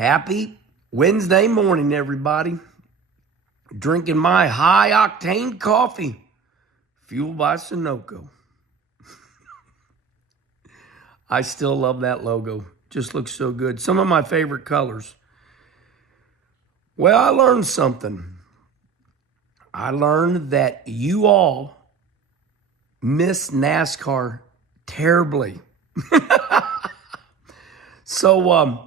Happy Wednesday morning, everybody. Drinking my high-octane coffee, fueled by Sunoco. I still love that logo. Just looks so good. Some of my favorite colors. Well, I learned something. I learned that you all miss NASCAR terribly. So,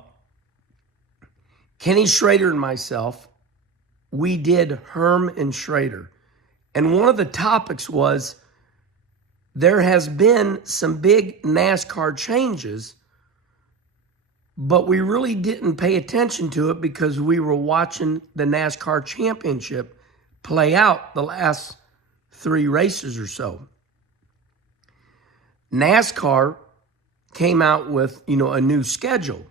Kenny Schrader and myself, we did Herm and Schrader. And one of the topics was there has been some big NASCAR changes, but we really didn't pay attention to it because we were watching the NASCAR championship play out the last 3 races or so. NASCAR came out with, a new schedule.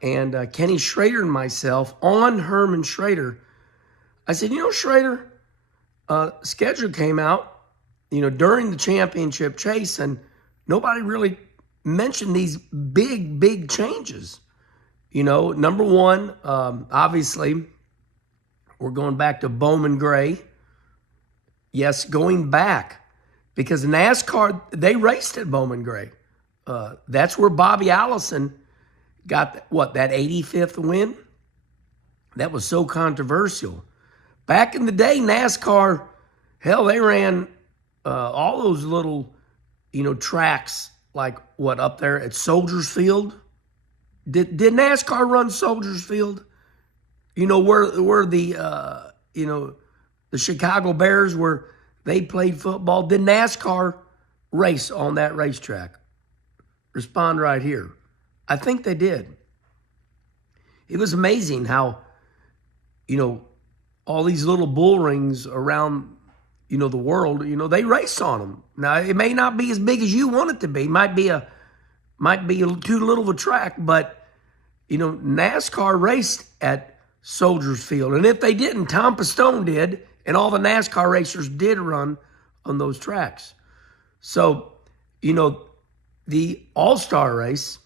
And Kenny Schrader and myself on Herman Schrader, I said, Schrader, schedule came out, during the championship chase, and nobody really mentioned these big changes. Number one, obviously, we're going back to Bowman Gray. Yes, going back, because NASCAR, they raced at Bowman Gray. That's where Bobby Allison got, that 85th win? That was so controversial. Back in the day, NASCAR, hell, they ran all those little, tracks, like up there at Soldiers Field? Did NASCAR run Soldiers Field? Where the, the Chicago Bears, where they played football? Did NASCAR race on that racetrack? Respond right here. I think they did. It was amazing how, all these little bull rings around, the world, they race on them. Now, it may not be as big as you want it to be. Might be too little of a track, but, NASCAR raced at Soldiers Field. And if they didn't, Tom Pistone did, and all the NASCAR racers did run on those tracks. So, the All-Star race,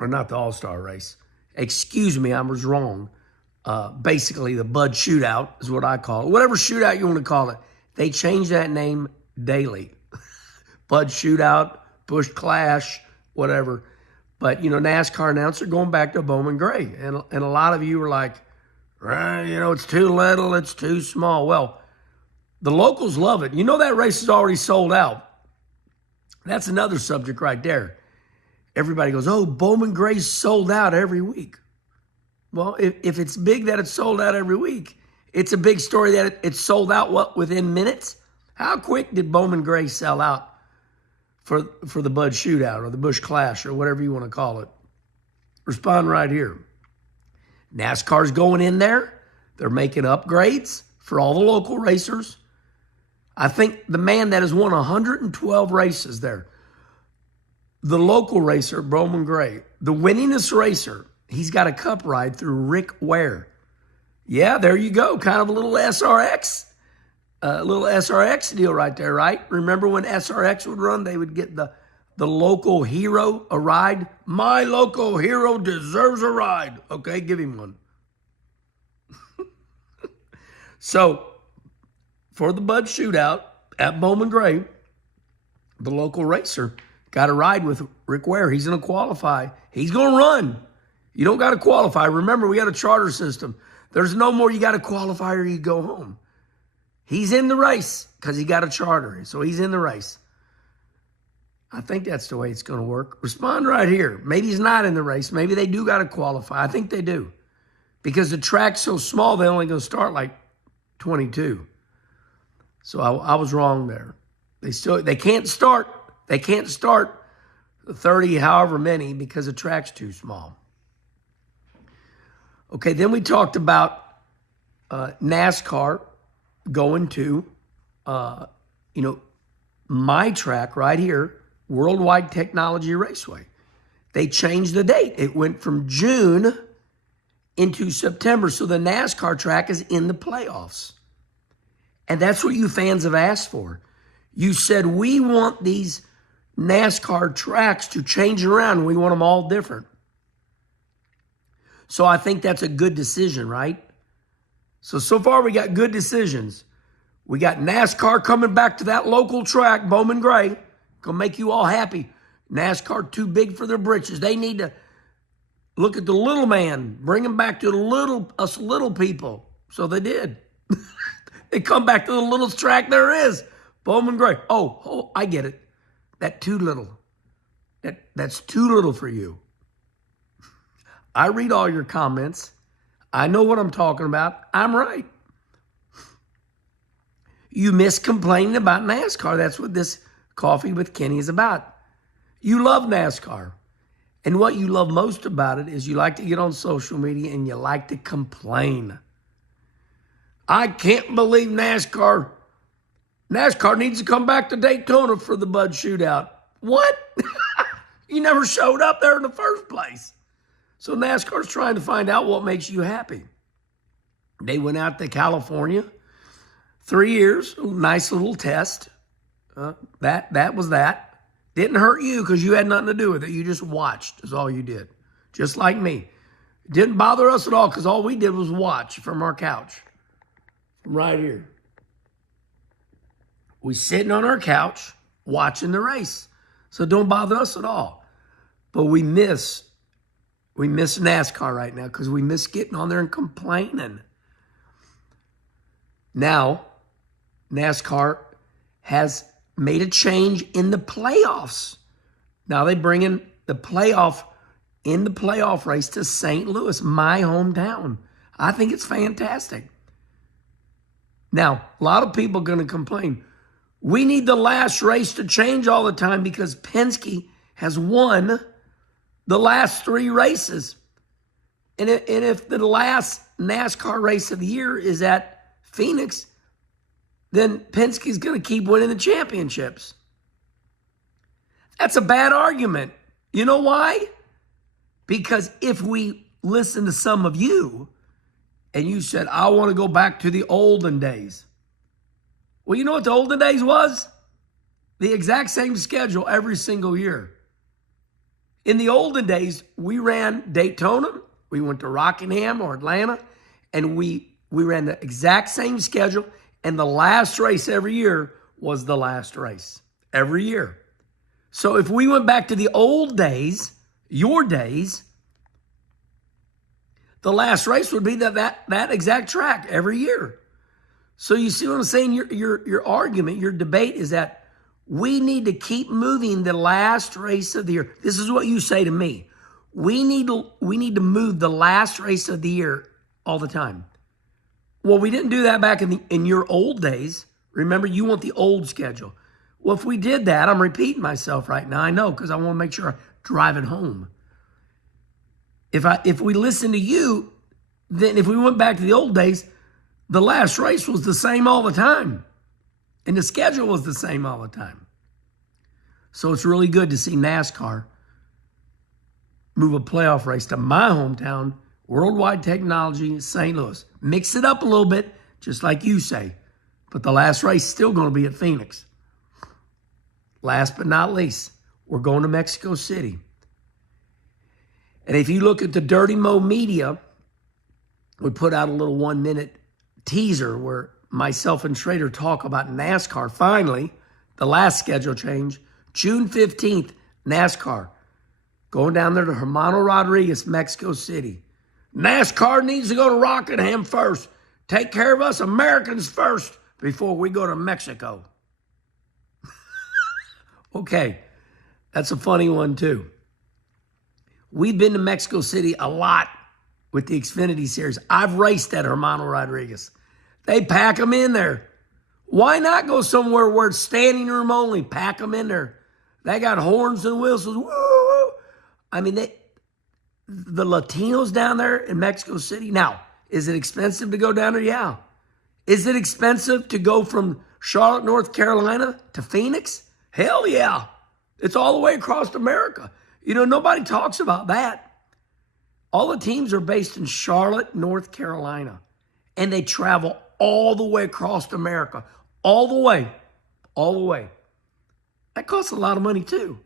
or not the All-Star race, excuse me, I was wrong. Basically, the Bud Shootout is what I call it. Whatever shootout you want to call it, they change that name daily. Bud Shootout, Busch Clash, whatever. But, NASCAR announced they're going back to Bowman Gray. And a lot of you were like, it's too little, it's too small. Well, the locals love it. That race is already sold out. That's another subject right there. Everybody goes, oh, Bowman Gray's sold out every week. Well, if it's big that it's sold out every week, it's a big story that it's sold out, within minutes? How quick did Bowman Gray sell out for the Bud Shootout or the Busch Clash or whatever you want to call it? Respond right here. NASCAR's going in there. They're making upgrades for all the local racers. I think the man that has won 112 races there, the local racer, Bowman Gray, the winningest racer, he's got a cup ride through Rick Ware. Yeah, there you go. Kind of a little SRX deal right there, right? Remember when SRX would run, they would get the local hero a ride? My local hero deserves a ride. Okay, give him one. So, for the Bud Shootout at Bowman Gray, the local racer got a ride with Rick Ware. He's going to qualify. He's going to run. You don't got to qualify. Remember, we got a charter system. There's no more you got to qualify or you go home. He's in the race because he got a charter. So he's in the race. I think that's the way it's going to work. Respond right here. Maybe he's not in the race. Maybe they do got to qualify. I think they do. Because the track's so small, they're only going to start like 22. So I was wrong there. They can't start the 30, however many, because the track's too small. Okay, then we talked about NASCAR going to, my track right here, Worldwide Technology Raceway. They changed the date. It went from June into September, so the NASCAR track is in the playoffs. And that's what you fans have asked for. You said, we want these NASCAR tracks to change around. We want them all different. So I think that's a good decision, right? So far we got good decisions. We got NASCAR coming back to that local track, Bowman Gray. Gonna make you all happy. NASCAR too big for their britches. They need to look at the little man, bring him back to us little people. So they did. They come back to the littlest track there is, Bowman Gray. Oh, I get it. That's too little. That's too little for you. I read all your comments. I know what I'm talking about. I'm right. You miss complaining about NASCAR. That's what this Coffee with Kenny is about. You love NASCAR. And what you love most about it is you like to get on social media and you like to complain. I can't believe NASCAR needs to come back to Daytona for the Bud Shootout. What? You never showed up there in the first place. So NASCAR's trying to find out what makes you happy. They went out to California, 3 years, nice little test. That was that. Didn't hurt you because you had nothing to do with it. You just watched is all you did. Just like me. It didn't bother us at all because all we did was watch from our couch. From right here. We sitting on our couch watching the race. So don't bother us at all. But we miss NASCAR right now because we miss getting on there and complaining. Now, NASCAR has made a change in the playoffs. Now they bring in the playoff race to St. Louis, my hometown. I think it's fantastic. Now, a lot of people are going to complain. We need the last race to change all the time because Penske has won the last 3 races. And if the last NASCAR race of the year is at Phoenix, then Penske's going to keep winning the championships. That's a bad argument. You know why? Because if we listen to some of you and you said, I want to go back to the olden days. Well, you know what the olden days was? The exact same schedule every single year. In the olden days, we ran Daytona, we went to Rockingham or Atlanta, and we ran the exact same schedule, and the last race every year was the last race. Every year. So if we went back to the old days, your days, the last race would be that exact track every year. So you see what I'm saying? Your argument, your debate is that we need to keep moving the last race of the year. This is what you say to me. We need to move the last race of the year all the time. Well, we didn't do that back in your old days. Remember, you want the old schedule. Well, if we did that, I'm repeating myself right now. I know because I want to make sure I drive it home. If we listen to you, then if we went back to the old days, the last race was the same all the time. And the schedule was the same all the time. So it's really good to see NASCAR move a playoff race to my hometown, Worldwide Technology, St. Louis. Mix it up a little bit, just like you say. But the last race is still going to be at Phoenix. Last but not least, we're going to Mexico City. And if you look at the Dirty Mo Media, we put out a little 1-minute teaser where myself and Schrader talk about NASCAR. Finally, the last schedule change, June 15th, NASCAR. Going down there to Hermano Rodriguez, Mexico City. NASCAR needs to go to Rockingham first. Take care of us Americans first before we go to Mexico. Okay, that's a funny one too. We've been to Mexico City a lot with the Xfinity Series. I've raced at Hermano Rodriguez. They pack them in there. Why not go somewhere where it's standing room only? Pack them in there. They got horns and whistles. Woo! I mean, the Latinos down there in Mexico City. Now, is it expensive to go down there? Yeah. Is it expensive to go from Charlotte, North Carolina to Phoenix? Hell yeah. It's all the way across America. You know, nobody talks about that. All the teams are based in Charlotte, North Carolina. And they travel all the way across America. All the way. All the way. That costs a lot of money too.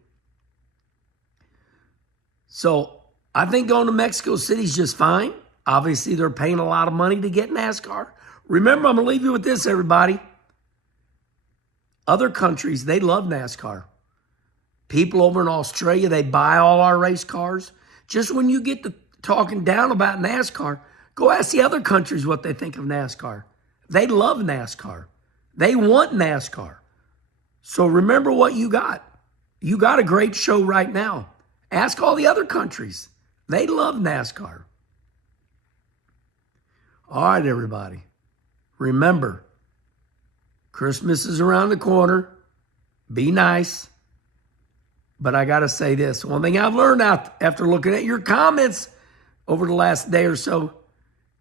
So I think going to Mexico City is just fine. Obviously, they're paying a lot of money to get NASCAR. Remember, I'm going to leave you with this, everybody. Other countries, they love NASCAR. People over in Australia, they buy all our race cars. Just when you get to talking down about NASCAR, go ask the other countries what they think of NASCAR. They love NASCAR. They want NASCAR. So remember what you got. You got a great show right now. Ask all the other countries. They love NASCAR. All right, everybody. Remember, Christmas is around the corner. Be nice. But I got to say this. One thing I've learned out after looking at your comments over the last day or so,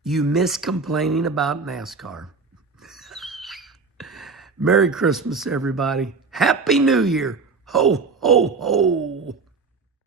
you miss complaining about NASCAR. Merry Christmas, everybody. Happy New Year. Ho, ho, ho.